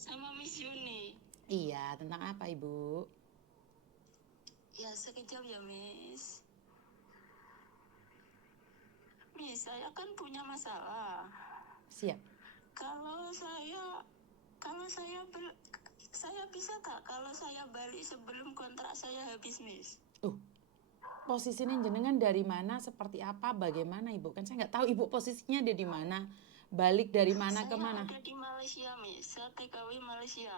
sama Miss Yuni. Iya, tentang apa Ibu? Ya sekejap ya Miss. Miss, saya kan punya masalah. Siap. Kalau saya bisa tak kalau saya balik sebelum kontrak saya habis Miss? Posisinya jenengan dari mana, seperti apa, bagaimana Ibu? Kan saya nggak tahu Ibu posisinya ada di mana. Balik dari mana ke Saya mana? ada di Malaysia Miss, saya TKW Malaysia.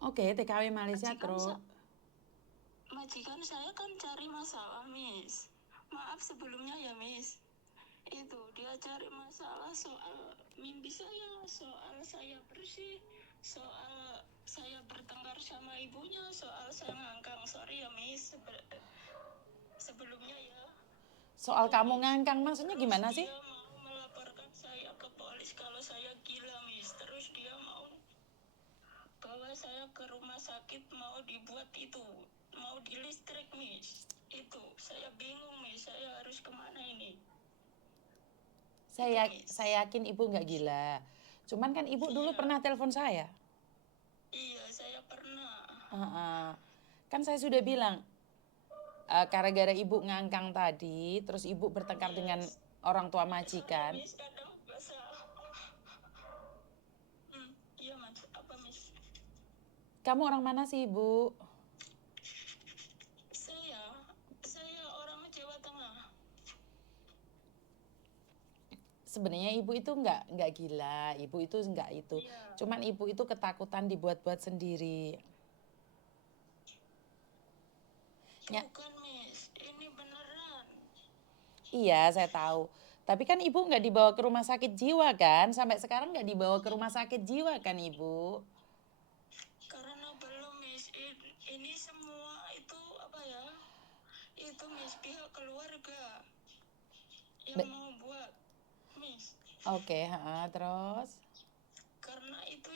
Oke, TKW Malaysia Majikan, terus. majikan saya kan cari masalah Miss. Maaf sebelumnya ya Miss. Itu dia cari masalah soal mimpi saya, soal saya bersih, soal saya bertengkar sama ibunya, soal saya ngangkang. Sorry ya Miss, sebelumnya ya. Soal Itu kamu Miss. ngangkang maksudnya Terus gimana sih? dia mau melaporkan saya ke polis kalau saya gila Miss. Terus dia mau bawa saya ke rumah sakit, mau dibuat itu, mau di listrik Miss. Itu saya bingung Miss, saya harus kemana ini? Saya yakin Ibu nggak gila. Cuman kan Ibu dulu Iya. pernah telepon saya. Iya, saya pernah. Kan saya sudah bilang, gara-gara Ibu ngangkang tadi, terus Ibu bertengkar dengan Yes. orang tua Sorry, majikan. Miss, kadang basah. Iya, Mas. Apa, Miss? Kamu orang mana sih Ibu? Saya orang Jawa Tengah. Sebenarnya Ibu itu nggak gila, Ibu itu nggak itu. Iya. Cuman Ibu itu ketakutan dibuat-buat sendiri. Bukan, Miss. Ini beneran. Iya, saya tahu. Tapi kan Ibu nggak dibawa ke rumah sakit jiwa kan? Sampai sekarang nggak dibawa ke rumah sakit jiwa kan Ibu? Karena belum, Miss. Ini semua itu apa ya? Itu, Miss, pihak keluarga yang Be- mau buat, Miss. Oke, terus? Karena itu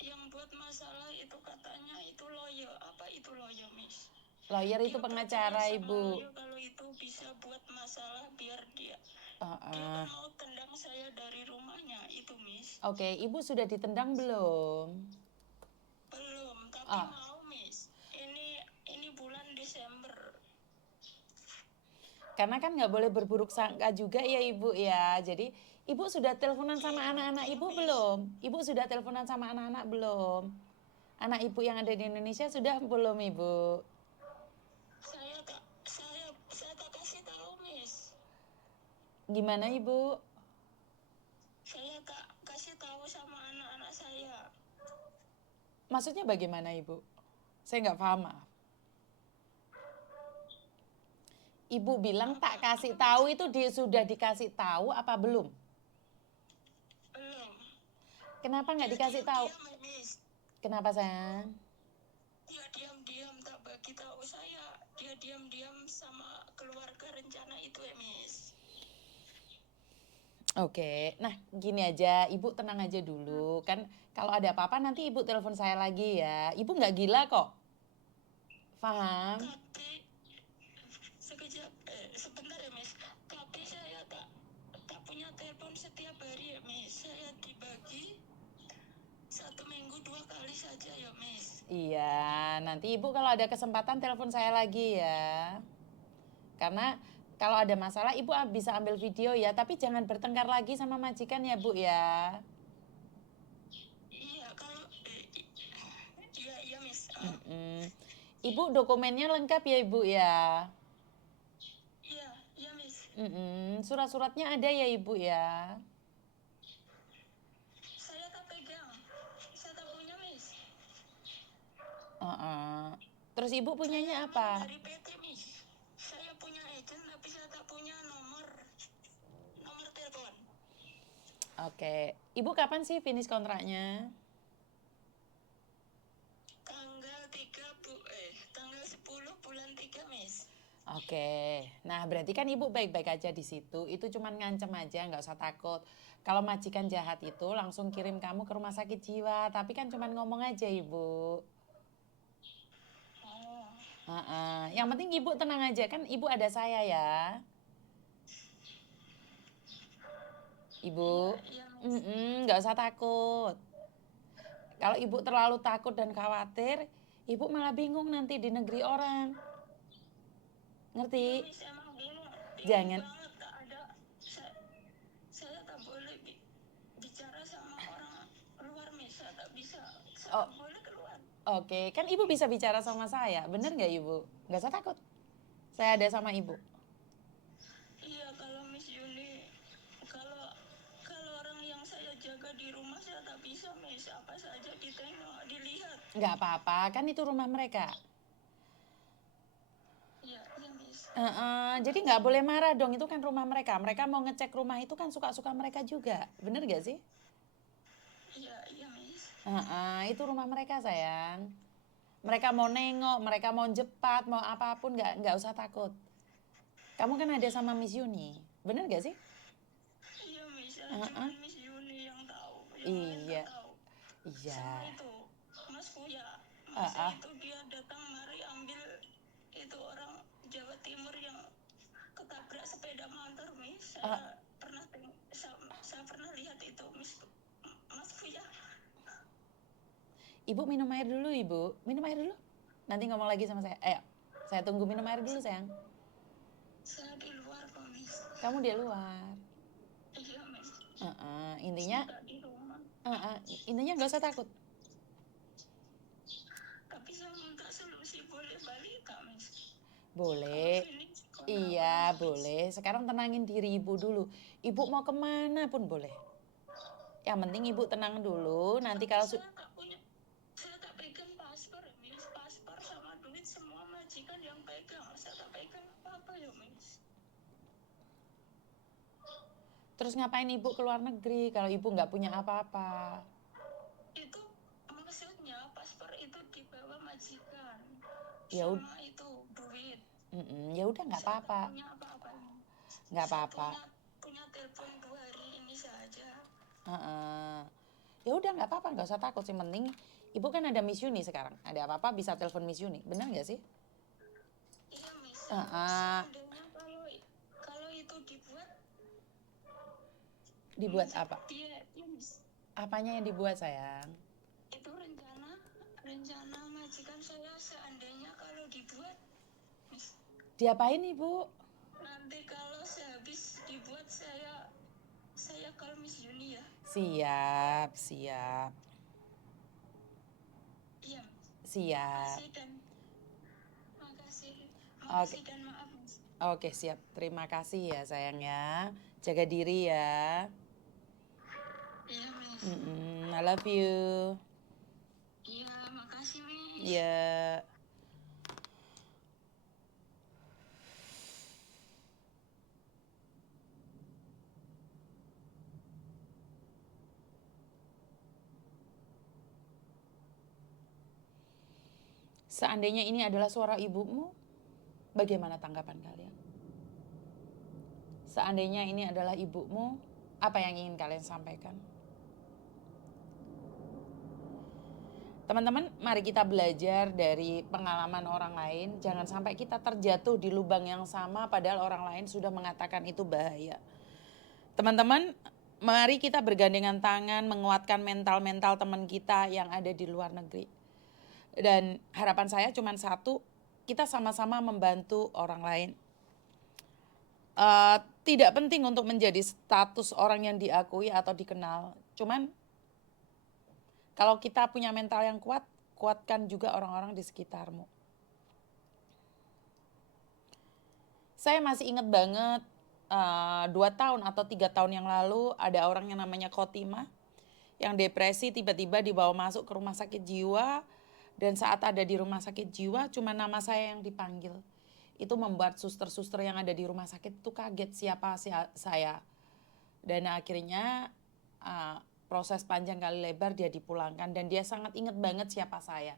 yang buat masalah itu katanya itu lawyer. Apa itu lawyer, Miss? Lawyer itu Dia percaya pengacara sama Ibu. lawyer kalau itu bisa buat masalah biar dia kan mau tendang saya dari rumahnya itu Miss. Oke, Ibu sudah ditendang belum? Belum, tapi Ah, mau Miss. Ini bulan Desember. karena kan nggak boleh berburuk sangka juga ya Ibu ya. Jadi Ibu sudah teleponan sama Iya, anak-anak iya Ibu Miss. belum? Ibu sudah teleponan sama anak-anak belum? Anak Ibu yang ada di Indonesia sudah belum Ibu? Saya tak kasih tahu Miss. Gimana Ibu? Saya tak kasih tahu sama anak-anak saya. Maksudnya bagaimana Ibu? Saya nggak paham maaf. Ibu bilang tak kasih tahu itu sudah dikasih tahu apa belum? Belum. Kenapa nggak Dia dikasih tahu? diam-diam Miss. Kenapa sayang? Dia diam-diam tak bagi tahu saya. Dia diam-diam sama keluarga rencana itu Miss. Oke, nah gini aja, Ibu tenang aja dulu. Kan kalau ada apa-apa nanti Ibu telepon saya lagi ya. Ibu nggak gila kok. Paham? Tapi sekejap, sebentar ya Miss. Tapi saya tak punya telepon setiap hari ya Miss. Saya dibagi 1 minggu 2 kali saja ya Miss. Iya, nanti Ibu kalau ada kesempatan telepon saya lagi ya. Karena kalau ada masalah Ibu bisa ambil video ya, tapi jangan bertengkar lagi sama majikan ya Bu ya. Iya kalau iya Miss. Ibu dokumennya lengkap ya Ibu ya. Iya Miss. Surat-suratnya ada ya Ibu ya. Saya tak pegang. Saya tak punya Miss. Terus Ibu punyanya Saya apa? dari PT Miss. Saya punya agent tapi saya tak punya nomor telepon. Oke, Ibu kapan sih finish kontraknya? Tanggal 10 bulan 3 Miss. Oke, nah berarti kan Ibu baik-baik aja di situ. Itu cuman ngancem aja, nggak usah takut. Kalau majikan jahat itu langsung kirim kamu ke rumah sakit jiwa. Tapi kan cuman ngomong aja Ibu. Yang penting Ibu tenang aja, kan Ibu ada saya ya. Ibu, Iya Miss. nggak usah takut. Kalau ibu terlalu takut dan khawatir, ibu malah bingung nanti di negeri orang. Ngerti? Iya, Miss, emang bingung Jangan. banget. Tak ada, saya tak boleh bicara sama orang luar, Miss. Saya tak bisa, saya Oh, tak boleh keluar. oke. Kan ibu bisa bicara sama saya, bener nggak ibu? Nggak usah takut. Saya ada sama ibu. Iya, kalau Miss Yuni, kalau orang yang saya jaga di rumah saya tak bisa, Miss. Apa saja ditengok, dilihat. Nggak apa-apa, kan itu rumah mereka. Iya, iya, Miss. Jadi nggak boleh marah dong, itu kan rumah mereka. Mereka mau ngecek rumah itu kan suka-suka mereka juga. Bener gak sih? Iya, iya, Miss. Itu rumah mereka sayang. Mereka mau nengok, mereka mau jepat, mau apapun nggak usah takut. Kamu kan ada sama Miss Yuni, bener gak sih? Iya, Miss. Uh-uh. Cuma Miss Yuni yang tahu, yang lain Iya, tak tahu. iya. Sama itu, Mas Fuya. Mas Uh-uh. itu dia datang mari ambil itu orang Jawa Timur yang ketabrak sepeda motor, Miss. Uh, Saya pernah lihat itu, Miss. Mas Fuya. Ibu minum air dulu, Ibu. Minum air dulu. Nanti ngomong lagi sama saya. Ayo, saya tunggu minum air dulu, sayang. Saya di luar kok, Miss. Kamu di luar. Iya, Miss. Intinya, Saya tak di rumah. intinya nggak usah takut. Tapi saya minta solusi, boleh balik kak, Miss? Boleh. Kalau feeling psikolog, Iya, Miss. boleh. Sekarang tenangin diri ibu dulu. Ibu mau kemana pun boleh. Yang penting ibu tenang dulu. Nanti Tapi kalau saya tak pegang paspor, Miss. Paspor sama duit semua majikan yang pegang. Saya tak pegang apa-apa ya, Miss. terus ngapain ibu ke luar negeri kalau ibu nggak punya apa-apa? Itu maksudnya paspor itu dibawa majikan. Ya Sama itu duit. ya udah nggak Saya tak apa-apa. punya apa-apa. Nggak Saya apa-apa. punya telepon 2 hari ini saja. Ya udah nggak apa-apa, nggak usah takut. Yang penting ibu kan ada Miss Yuni sekarang. Ada apa-apa bisa telepon Miss Yuni. Benar nggak sih? Iya, Miss. Seandainya kalau itu dibuat apa? Iya, Miss. Apanya yang dibuat sayang? Itu rencana majikan saya seandainya kalau dibuat, Miss. Diapain ibu? Nanti kalau sehabis dibuat saya call Miss Yuni ya. Siap. Iya. Siap. Makasih dan maaf, Miss. Oke, siap. Terima kasih ya sayang ya. Jaga diri ya. Iya, Miss. I love you. Iya, makasih, Miss. Iya. Seandainya ini adalah suara ibumu, bagaimana tanggapan kalian? Seandainya ini adalah ibumu, apa yang ingin kalian sampaikan? Teman-teman, mari kita belajar dari pengalaman orang lain. Jangan sampai kita terjatuh di lubang yang sama padahal orang lain sudah mengatakan itu bahaya. Teman-teman, mari kita bergandengan tangan menguatkan mental-mental teman kita yang ada di luar negeri. Dan harapan saya cuma satu, kita sama-sama membantu orang lain. Tidak penting untuk menjadi status orang yang diakui atau dikenal. Cuman kalau kita punya mental yang kuat, kuatkan juga orang-orang di sekitarmu. Saya masih ingat banget 2 tahun atau 3 tahun yang lalu ada orang yang namanya Khotimah yang depresi tiba-tiba dibawa masuk ke rumah sakit jiwa, dan saat ada di rumah sakit jiwa cuma nama saya yang dipanggil. Itu membuat suster-suster yang ada di rumah sakit itu kaget siapa saya. Dan akhirnya proses panjang kali lebar dia dipulangkan dan dia sangat ingat banget siapa saya.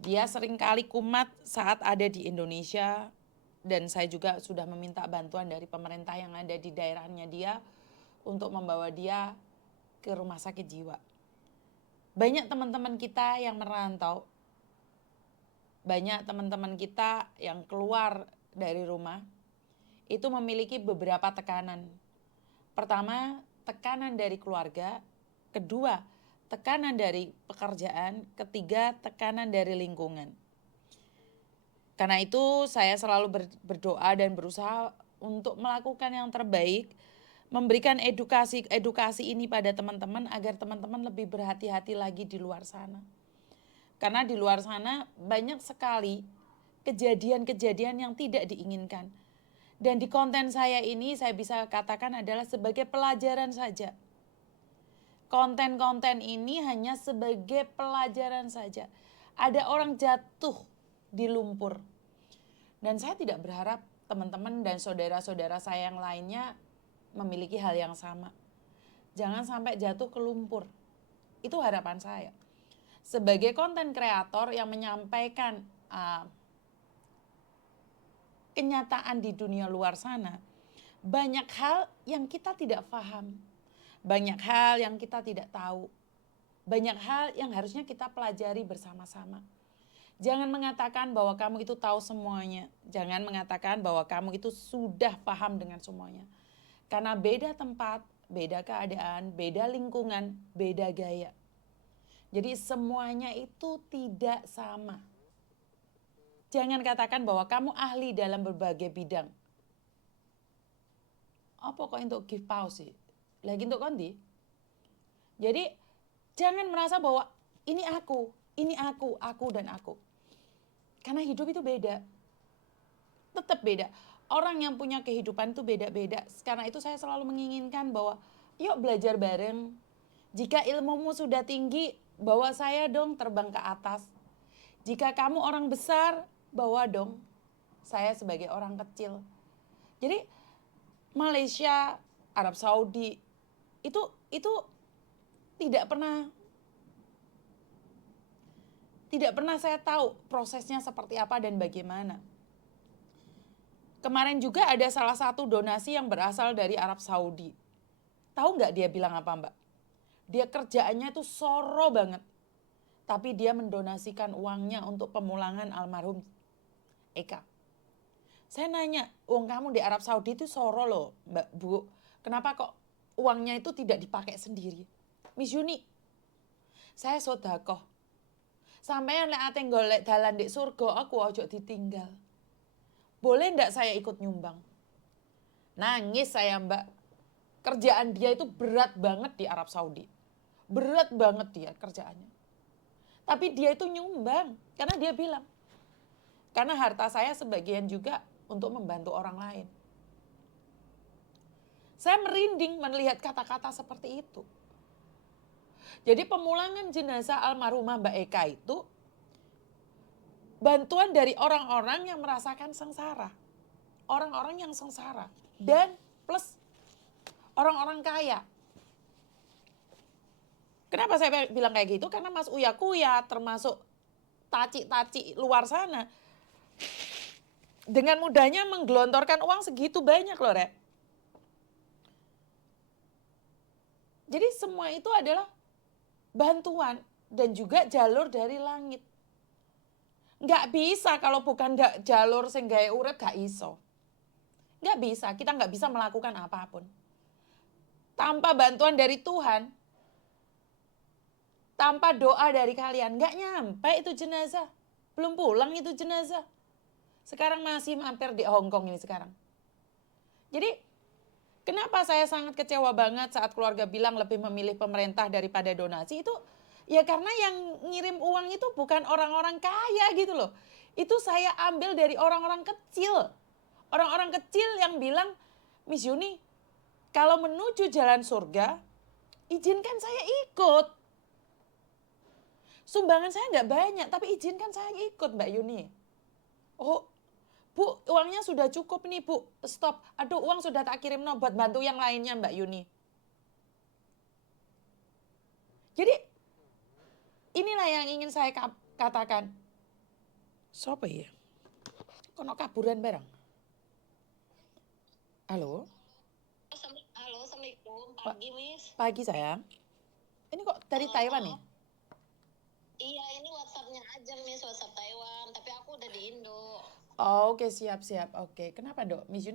Dia sering kali kumat saat ada di Indonesia dan saya juga sudah meminta bantuan dari pemerintah yang ada di daerahnya dia untuk membawa dia ke rumah sakit jiwa. Banyak teman-teman kita yang merantau, banyak teman-teman kita yang keluar dari rumah itu memiliki beberapa tekanan. Pertama, tekanan dari keluarga. Kedua, tekanan dari pekerjaan, ketiga tekanan dari lingkungan. Karena itu saya selalu berdoa dan berusaha untuk melakukan yang terbaik, memberikan edukasi ini pada teman-teman agar teman-teman lebih berhati-hati lagi di luar sana. Karena di luar sana banyak sekali kejadian-kejadian yang tidak diinginkan. Dan di konten saya ini saya bisa katakan adalah sebagai pelajaran saja. Konten-konten ini hanya sebagai pelajaran saja. Ada orang jatuh di lumpur. Dan saya tidak berharap teman-teman dan saudara-saudara saya yang lainnya memiliki hal yang sama. Jangan sampai jatuh ke lumpur. Itu harapan saya. Sebagai konten kreator yang menyampaikan kenyataan di dunia luar sana, banyak hal yang kita tidak paham, banyak hal yang kita tidak tahu, banyak hal yang harusnya kita pelajari bersama-sama. Jangan mengatakan bahwa kamu itu tahu semuanya, jangan mengatakan bahwa kamu itu sudah paham dengan semuanya. Karena beda tempat, beda keadaan, beda lingkungan, beda gaya. Jadi semuanya itu tidak sama. Jangan katakan bahwa kamu ahli dalam berbagai bidang. Apa kok untuk give pause sih? Lagi untuk kondi? Jadi jangan merasa bahwa ini aku dan aku. Karena hidup itu beda. Tetap beda. Orang yang punya kehidupan itu beda-beda. Karena itu saya selalu menginginkan bahwa yuk belajar bareng. Jika ilmumu sudah tinggi, bawa saya dong terbang ke atas. Jika kamu orang besar, bawa dong saya sebagai orang kecil. Jadi Malaysia, Arab Saudi itu tidak pernah saya tahu prosesnya seperti apa dan bagaimana. Kemarin juga ada salah satu donasi yang berasal dari Arab Saudi. Tahu nggak dia bilang apa, Mbak? Dia kerjaannya itu soro banget. Tapi dia mendonasikan uangnya untuk pemulangan almarhum Eka. Saya nanya, uang kamu di Arab Saudi itu soro loh, Mbak Bu. Kenapa kok uangnya itu tidak dipakai sendiri? Miss Yuni, saya sodakoh. Sampai nek ate golek dalan di surga, aku ojo ditinggal. Boleh ndak saya ikut nyumbang? Nangis saya, Mbak. Kerjaan dia itu berat banget di Arab Saudi. Berat banget dia kerjaannya. Tapi dia itu nyumbang. Karena dia bilang, karena harta saya sebagian juga untuk membantu orang lain. Saya merinding melihat kata-kata seperti itu. Jadi pemulangan jenazah almarhumah Mbak Eka itu bantuan dari orang-orang yang merasakan sengsara. Orang-orang yang sengsara. Dan plus orang-orang kaya. Kenapa saya bilang kayak gitu? Karena Mas Uya-Kuya termasuk taci-taci luar sana dengan mudahnya menggelontorkan uang segitu banyak loh, Rek. Jadi semua itu adalah bantuan dan juga jalur dari langit. Nggak bisa kalau bukan jalur sing gawe urip gak iso. Nggak bisa, kita nggak bisa melakukan apapun. Tanpa bantuan dari Tuhan, tanpa doa dari kalian, nggak nyampe itu jenazah. Belum pulang itu jenazah. Sekarang masih mampir di Hong Kong ini sekarang. Jadi kenapa saya sangat kecewa banget saat keluarga bilang lebih memilih pemerintah daripada donasi itu, ya karena yang ngirim uang itu bukan orang-orang kaya gitu loh. Itu saya ambil dari orang-orang kecil. Orang-orang kecil yang bilang, Miss Yuni, kalau menuju jalan surga, izinkan saya ikut. Sumbangan saya nggak banyak, tapi izinkan saya ikut, Mbak Yuni. Oh, Bu, uangnya sudah cukup nih, Bu. Stop. Aduh, uang sudah tak kirim no buat bantu yang lainnya, Mbak Yuni. Jadi, inilah yang ingin saya katakan. Siapa ya? Kono kaburan bareng. Halo? Halo, Assalamualaikum. Pagi, Miss. Pagi, sayang. Ini kok dari Taiwan nih? Iya, ini WhatsApp-nya aja, Miss. WhatsApp Taiwan. Tapi aku udah di Indo. Oh, oke, siap. Oke, kenapa, Dok? Miss Yuni